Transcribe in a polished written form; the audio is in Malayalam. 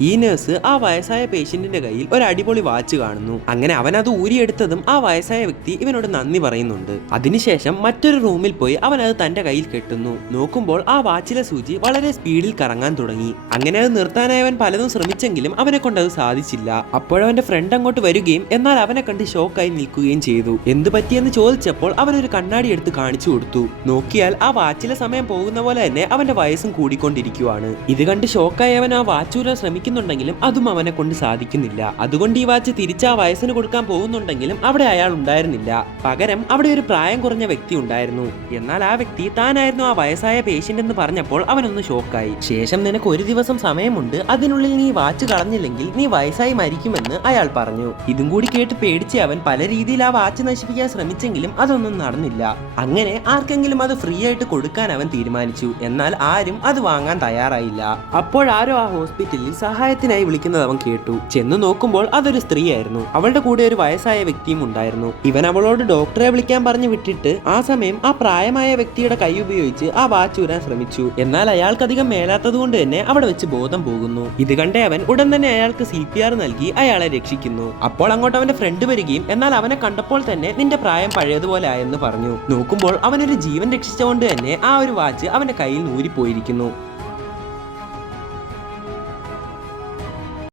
ഈ നഴ്സ് ആ വയസ്സായ പേഷ്യന്റിന്റെ കയ്യിൽ ഒരു അടിപൊളി വാച്ച് കാണുന്നു. അങ്ങനെ അവൻ അത് ഊരിയെടുത്തതും ആ വയസ്സായ വ്യക്തി ഇവനോട് നന്ദി പറയുന്നുണ്ട്. അതിനുശേഷം മറ്റൊരു റൂമിൽ പോയി അവൻ അത് തന്റെ കയ്യിൽ കെട്ടുന്നു. നോക്കുമ്പോൾ ആ വാച്ചിലെ സൂചി വളരെ സ്പീഡിൽ കറങ്ങാൻ തുടങ്ങി. അങ്ങനെ അത് നിർത്താനായി അവൻ പലതും ശ്രമിച്ചെങ്കിലും അവനെ കൊണ്ട് അത് സാധിച്ചില്ല. അപ്പോഴവന്റെ ഫ്രണ്ട് അങ്ങോട്ട് വരികയും എന്നാൽ അവനെ കണ്ട് ഷോക്കായി നിൽക്കുകയും ചെയ്തു. എന്ത് പറ്റിയെന്ന് ചോദിച്ചപ്പോൾ അവനൊരു കണ്ണാടി എടുത്ത് കാണിച്ചു കൊടുത്തു. നോക്കിയാൽ ആ വാച്ചിലെ സമയം പോകുന്ന പോലെ തന്നെ അവന്റെ വയസ്സും കൂടിക്കൊണ്ടിരിക്കുവാണ്. ഇത് കണ്ട് ഷോക്കായി അവൻ ആ വാച്ചൂരാൻ ശ്രമിക്കുന്നുണ്ടെങ്കിലും അതും അവനെ കൊണ്ട് സാധിക്കുന്നില്ല. അതുകൊണ്ട് ഈ വാച്ച് തിരിച്ച് ആ വയസ്സിന് കൊടുക്കാൻ പോകുന്നുണ്ടെങ്കിലും അവിടെ അയാൾ ഉണ്ടായിരുന്നില്ല. പകരം അവിടെ ഒരു പ്രായം കുറഞ്ഞ വ്യക്തി ഉണ്ടായിരുന്നു. എന്നാൽ ആ വ്യക്തി താനായിരുന്നു ആ വയസ്സായ പേഷ്യന്റ് എന്ന് പറഞ്ഞപ്പോൾ അവനൊന്ന് ഷോക്കായി. ശേഷം നിനക്ക് ഒരു ദിവസം സമയമുണ്ട്, അതിനുള്ളിൽ നീ വാച്ച് കളഞ്ഞില്ലെങ്കിൽ നീ വയസ്സായി മരിക്കുമെന്ന് അയാൾ പറഞ്ഞു. ഇതും കൂടി കേട്ട് പേടിച്ച് അവൻ പല രീതിയിൽ ആ വാച്ച് നശിപ്പിക്കാൻ ശ്രമിച്ചെങ്കിലും അതൊന്നും നടന്നില്ല. അങ്ങനെ ആർക്കെങ്കിലും അത് ഫ്രീ ആയിട്ട് കൊടുക്കാൻ അവൻ തീരുമാനിച്ചു. എന്നാൽ ആരും അത് വാങ്ങാൻ തയ്യാറായില്ല. അപ്പോഴാരോ ആ ഹോസ്പിറ്റലിൽ സഹായത്തിനായി വിളിക്കുന്നത് അവൻ കേട്ടു. ചെന്ന് നോക്കുമ്പോൾ അതൊരു സ്ത്രീയായിരുന്നു. അവളുടെ കൂടെ ഒരു വയസ്സായ വ്യക്തിയും ഉണ്ടായിരുന്നു. ഇവൻ അവളോട് ഡോക്ടറെ വിളിക്കാൻ പറഞ്ഞു വിട്ടിട്ട് ആ സമയം ആ പ്രായമായ വ്യക്തിയുടെ കൈ ഉപയോഗിച്ച് ആ വാച്ച് ഊരാൻ ശ്രമിച്ചു. എന്നാൽ അയാൾക്കധികം മേലാത്തത് കൊണ്ട് തന്നെ അവിടെ വെച്ച് ബോധം പോകുന്നു. ഇത് കണ്ട അവൻ ഉടൻ തന്നെ അയാൾക്ക് CPR നൽകി അയാളെ രക്ഷിക്കുന്നു. അപ്പോൾ അങ്ങോട്ട് അവന്റെ ഫ്രണ്ട് വരികയും എന്നാൽ അവനെ കണ്ടപ്പോൾ തന്നെ നിന്റെ പ്രായം പഴയതുപോലെ ആയെന്ന് പറഞ്ഞു. നോക്കുമ്പോൾ അവനൊരു ജീവൻ രക്ഷിച്ചുകൊണ്ട് തന്നെ ആ ഒരു വാച്ച് അവന്റെ കയ്യിൽ നൂരിപ്പോയിരിക്കുന്നു.